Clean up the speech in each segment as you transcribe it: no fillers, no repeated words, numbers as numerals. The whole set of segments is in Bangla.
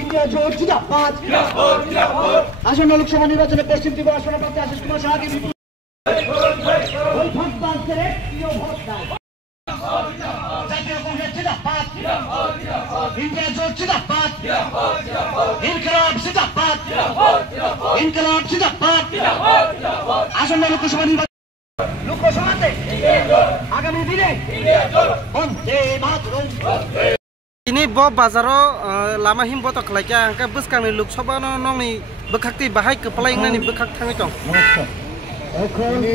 ইন্ডিয়া জোট জিন্দাবাদ। আসন্ন লোকসভা নির্বাচনে পশ্চিম ত্রিপুরা আসনে প্রার্থী আশিস কুমার সাহাকে বিপুল জাতীয় কংগ্রেস জিন্দাবাদ। ইন্ডিয়া জোট জিন্দাবাদ। ইনকলাব জিন্দাবাদ। ইনকলাব জিন্দাবাদ। আসন্ন লোকসভা নির্বাচন লোকসভাতে আগামী দিনে বন্দে মাতরম। ini bo bazaro lama himbo to khlaikya angka buskang ni loksabha no nongni bekhakti bahai keplai nani bekhak thangi tong ini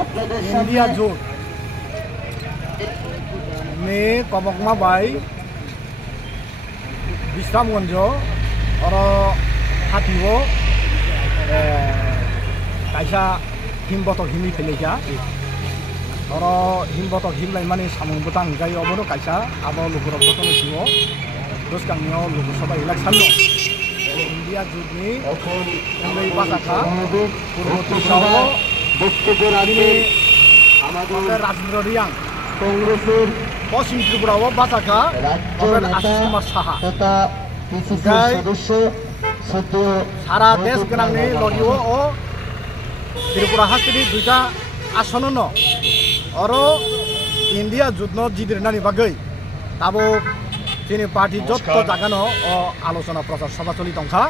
আপনাদের ইন্ডিয়া জোট নে কবকমা বাই বিশ্রামগঞ্জ আর হাতিও কাইসা হিমবতক হিমি ফেলেকা আর হিমবতক হিমলাই মানে সামুং বতাং গাই অবনো কাইসা আবো লোকরক বতন সিও দসকাংনিও লোকসভা ইলেকশন ইন্ডিয়া জোটনি উন্নই বাসাকা পূর্ববর্তী সহ বক্তব্য রাখবে আমাদের রাজেন্দ্র রিয়াং কংগ্রেসের পশ্চিম ত্রিপুরা বাসাকা আশিস কুমার সাহা তথা পিসিসি সদস্য সদ্য সারা দেশ গ্রামে লড়িও ও ত্রিপুরা হাস্তিনি দুইটা আসন ন और इंडिया जुद्ध जिदिरनानि बागै ताबो जोंनि पार्टी जत्त जागानो आलोचना प्रचार सभा चलि दंखा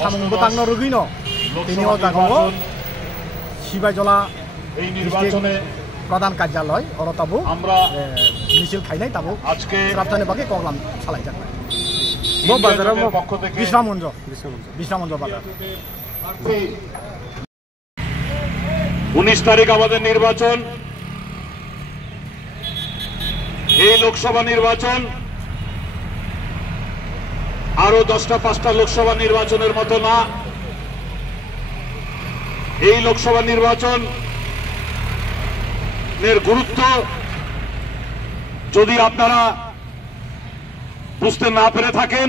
सामुंबो तांनो रुगिनो तिनि ओ जागाव सिबाइजला प्रधान कार्यालय और ताबो আমরা মিছিল খাইনাই ताबो আজকে রাজধানী বাগে প্রোগ্রাম চালাই যাক মো বাজারের পক্ষ থেকে বিশ্রামঞ্জ বাজার 19 তারিখ আমাদের নির্বাচন। এই লোকসভা নির্বাচন আরো 10টা 5টা লোকসভা নির্বাচনের মতো না। এই লোকসভা নির্বাচন এর গুরুত্ব যদি আপনারা বুঝতে না পেরে থাকেন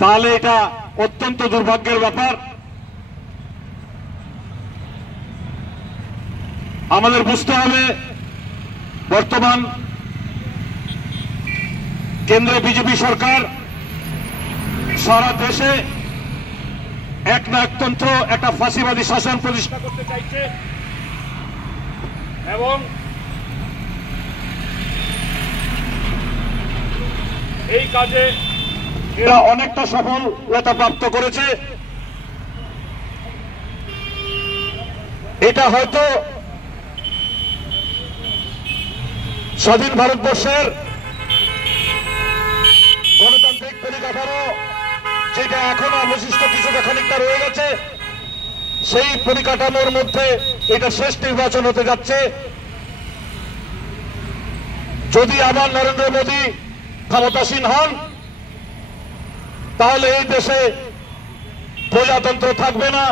তাহলে এটা অত্যন্ত দুর্ভাগ্যের ব্যাপার। আমাদের বুঝতে হবে বর্তমান কেন্দ্রে বিজেপি সরকার সারা দেশে এক না একতন্ত্র একটা ফাঁসিবাদী শাসন প্রতিষ্ঠা করতে চাইছে এবং এই কাজে এরা অনেকটা সফলতা প্রাপ্ত করেছে। এটা হয়তো স্বাধীন ভারতবর্ষের গণতান্ত্রিক পরিকাঠামো যেটা এখনো অবশিষ্ট কিছুটা খানিকটা রয়ে গেছে সেই পরিকাঠামোর মধ্যে এটা শেষ নির্বাচন হতে যাচ্ছে। যদি আবার নরেন্দ্র মোদী ক্ষমতাসীন হন তাহলে এই দেশে প্রজাতন্ত্র থাকবে না।